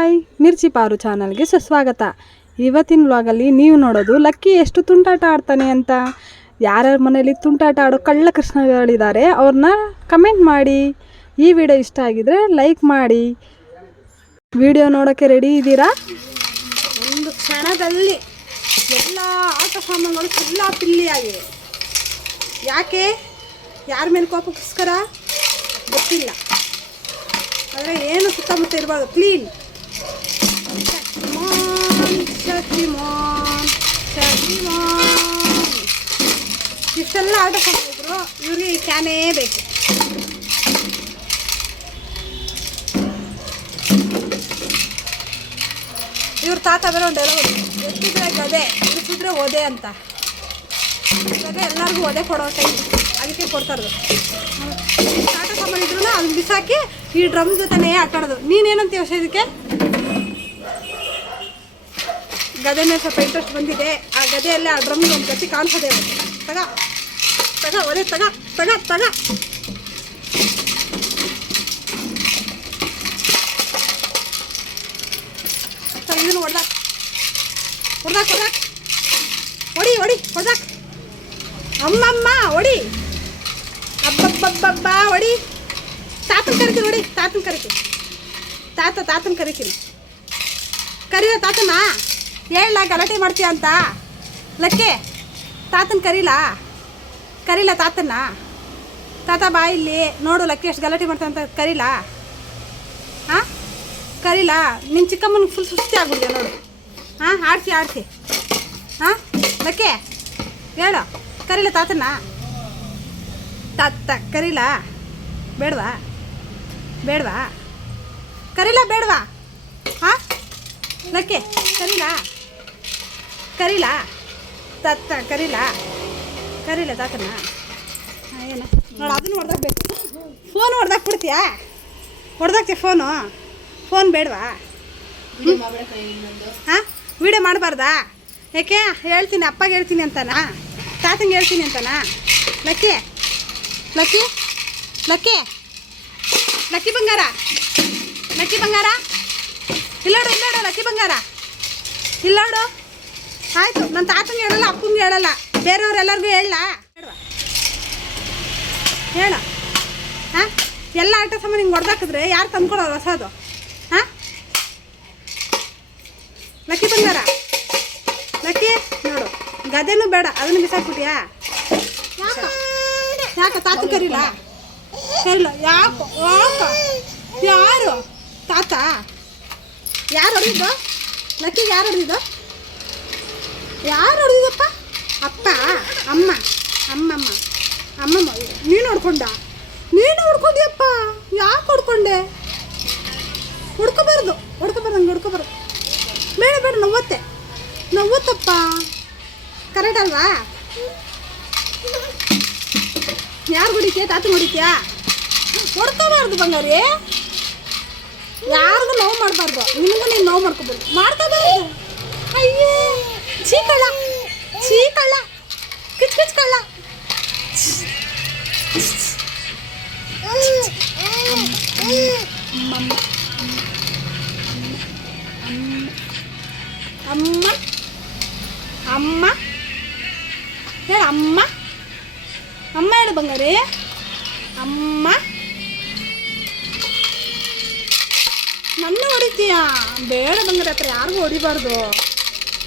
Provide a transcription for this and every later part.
Hi ಮಿರ್ಚಿ ಪಾರು ಚಾನಲ್ಗೆ ಸುಸ್ವಾಗತ. ಇವತ್ತಿನ ವ್ಲಾಗಲ್ಲಿ ನೀವು ನೋಡೋದು ಲಕ್ಕಿ ಎಷ್ಟು ತುಂಟಾಟ ಆಡ್ತಾನೆ ಅಂತ. ಯಾರ್ಯಾರ ಮನೇಲಿ ತುಂಟಾಟ ಆಡೋ ಕಳ್ಳ ಕೃಷ್ಣಗಳಿದ್ದಾರೆ ಅವ್ರನ್ನ ಕಮೆಂಟ್ ಮಾಡಿ. ಈ ವಿಡಿಯೋ ಇಷ್ಟ ಆಗಿದ್ರೆ ಲೈಕ್ ಮಾಡಿ. ವಿಡಿಯೋ ನೋಡೋಕ್ಕೆ ರೆಡಿ ಇದ್ದೀರಾ? ಒಂದು ಕ್ಷಣದಲ್ಲಿ ಎಲ್ಲ ಆಟ ಸಾಮಾನುಗಳು ಎಲ್ಲ ಪಿಲ್ಲಿಯಾಗಿವೆ. ಯಾಕೆ? ಯಾರ ಮೇಲೆ ಕೋಪಕ್ಕೋಸ್ಕರ ಗೊತ್ತಿಲ್ಲ, ಆದರೆ ಏನು ಸುತ್ತಮುತ್ತ ಇರಬಾರ್ದು, ಕ್ಲೀನ್. ಇಷ್ಟೆಲ್ಲ ಆಟ ಸಾಮಾನಿದ್ರು ಇವ್ರಿಗೆ ಈ ಕ್ಯಾನೇ ಬೇಕು. ಇವ್ರ ತಾತ ಬೇರೆ ಒಂದು ಡೈಲಾಗ್, ಎಷ್ಟಿದ್ರೆ ಗದೆ ಇಳಿಸಿದ್ರೆ ಒದೆ ಅಂತ. ಇವಾಗ ಎಲ್ಲರಿಗೂ ಒದೆ ಕೊಡೋ ಟೈಮ್, ಅದಕ್ಕೆ ಕೊಡ್ತಾರದು. ಆಟ ಸಾಮಾನು ಇದ್ರೂ ಅದನ್ನ ಬಿಸಾಕಿ ಈ ಡ್ರಮ್ ಜೊತೆನೇ ಆಟ ಆಡೋದು. ನೀನೇನಂತ ಯೋಚನೆ ಇದಕ್ಕೆ? ಗದೆ ಮೇಲೆ ಸ್ವಲ್ಪ ಇಂಟ್ರೆಸ್ಟ್ ಬಂದಿದೆ. ಆ ಗದೆಯಲ್ಲೇ ಆ ಡ್ರಮ್ ಒಂದು ಗತಿ ಕಾಣಿಸೋದೇ. ತಗ ತಗ ಒದೆ, ತಗ ತಗ ತಗ. ಇದನ್ನು ಹೊಡ್ದಾಕ್ ಹೊಡ್ದಾಕ್ ಹೊಡ್ದಾಕ್, ಹೊಡಿ ಹೊಡಿ ಹೊಡ್ದಾಕ್. ಅಮ್ಮಮ್ಮ ಹೊಡಿ, ಹಬ್ಬಬ್ಬಬ್ಬ ಹೊಡಿ. ತಾತನ ಕರಿತೀನಿ ನೋಡಿ, ತಾತನ ಕರಿತೀನಿ. ತಾತನ ಕರಿತೀನಿ. ಕರಿಯ ತಾತನ ಹೇಳ, ಗಲಾಟೆ ಮಾಡ್ತೀಯ ಅಂತ. ಲಕ್ಕೆ ತಾತನ ಕರೀಲ ತಾತನ. ತಾತ ಬಾ ಇಲ್ಲಿ ನೋಡು, ಲಕ್ಕಿ ಎಷ್ಟು ಗಲಾಟೆ ಮಾಡ್ತಾನೆ ಅಂತ. ಕರೀಲ ಹಾಂ, ಕರೀಲ. ನಿನ್ನ ಚಿಕ್ಕಮ್ಮನಿಗೆ ಫುಲ್ ಸುಸ್ತಿ ಆಗ್ಬಿಡಿದೆ ನೋಡು. ಹಾಂ, ಆಡ್ಸಿ ಹಾಂ. ಲಕ್ಕೆ ಹೇಳು, ಕರೀಲ ತಾತನ. ತಾತ ಕರೀಲ ಬೇಡವಾ? ಕರೀಲ ಬೇಡವಾ? ಹಾಂ ಲಕ್ಕೆ ಕರೀಲ ತಾತ ಕರೀಲ ತಾತನ. ಹಾಂ, ಏನು ನೋಡು, ಅದನ್ನು ಹೊಡೆದಾಕ್ಬೇಕು. ಫೋನ್ ಹೊಡೆದಾಕ್ಬಿಡ್ತೀಯಾ? ಹೊಡೆದಾಕ್ತೀಯ ಫೋನ್ ಬೇಡವಾ? ಹಾಂ, ವೀಡಿಯೋ ಮಾಡಬಾರ್ದಾ? ಯಾಕೆ? ಹೇಳ್ತೀನಿ, ಅಪ್ಪಗೆ ಹೇಳ್ತೀನಿ ಅಂತಾನಾ? ತಾತಂಗೆ ಹೇಳ್ತೀನಿ ಅಂತಾನಾ? ಲಕ್ಕಿ ಬಂಗಾರ ಇಲ್ಲೋಡು, ಲಕ್ಕಿ ಬಂಗಾರ ಇಲ್ಲೋಡು. ಆಯಿತು, ನನ್ನ ತಾತಂಗೆ ಹೇಳಲ್ಲ, ಅಪ್ಪಂಗೆ ಹೇಳಲ್ಲ, ಬೇರೆಯವ್ರೆಲ್ಲರಿಗೂ ಹೇಳ ಹೇಳ. ಹಾಂ, ಎಲ್ಲ ಆಟ ಸಾಮಾನು ಹಿಂಗೆ ಹೊಡೆದಾಕಿದ್ರೆ ಯಾರು ತಂದ್ಕೊಡೋರು ಹೊಸದು? ಹಾಂ, ಲಕ್ಕಿ ಬಂಗಾರ. ಲಕ್ಕಿ ನೋಡು, ಗದೆನೂ ಬೇಡ, ಅದನ್ನು ಬಿಸಾಕ್ಬಿಟ್ಟಿಯಾ? ಯಾಕ ತಾತ ಕರೀಲ? ಯಾಕೋ ಯಾರು ತಾತ? ಯಾರು ಹೊಡೆದಿದ್ದು ಲಕ್ಕಿಗೆ? ಯಾರು ಹೊಡೆದಿದ್ದಪ್ಪ? ಅಪ್ಪ, ಅಮ್ಮಮ್ಮ. ನೀನು ಹೊಡ್ಕೊಂಡ್ಯಪ್ಪ. ಯಾಕೆ ಹೊಡ್ಕೊಂಡೆ? ಹೊಡ್ಕೋಬಾರ್ದು ಬೇಡ, ನೋವತ್ತಪ್ಪ. ಕರೆಕ್ಟ್ ಅಲ್ವಾ? ಯಾರು ಹೊಡಿತೀಯ? ತಾತನ ಹೊಡಿತೀಯಾ? ಹೊಡ್ಕೋಬಾರ್ದು ಬಂಗಾರಿ. ಯಾರಿಗೂ ನೋವು ಮಾಡಬಾರ್ದು. ನಿನಗೂ ನೀನು ನೋವು ಮಾಡ್ಕೋಬಾರ್ದು. ಅಯ್ಯೋ, ಚೀಕಳ್ಳ ಕಿಚ್ ಕಳ್ಳ. ಅಮ್ಮ ಹೇಳ, ಅಮ್ಮ ಹೇಳು ಬಂಗಾರಿ. ಅಮ್ಮ, ನನ್ನ ಹೊಡಿತೀಯ? ಬೇಡ ಬಂಗಾರಿ, ಹತ್ರ ಯಾರಿಗೂ ಹೊಡಿಬಾರ್ದು.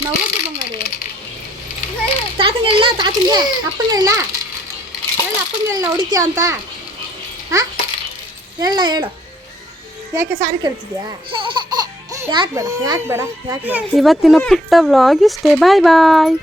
ನವತ್ತು ಬಂಗಾರಿ. ತಾತಂಗೆ ಅಪ್ಪಂಗೆ ಅಪ್ಪಂಗೆ ಹೊಡಿತೀಯ ಅಂತ? ಹಾಂ, ಹೇಳು. ಯಾಕೆ ಸಾರಿ ಕೇಳ್ತಿದ್ಯಾ? ಯಾಕೆ ಬೇಡ? ಇವತ್ತಿನ ಪುಟ್ಟ ವ್ಲಾಗ್ ಇಷ್ಟೇ. ಬಾಯ್.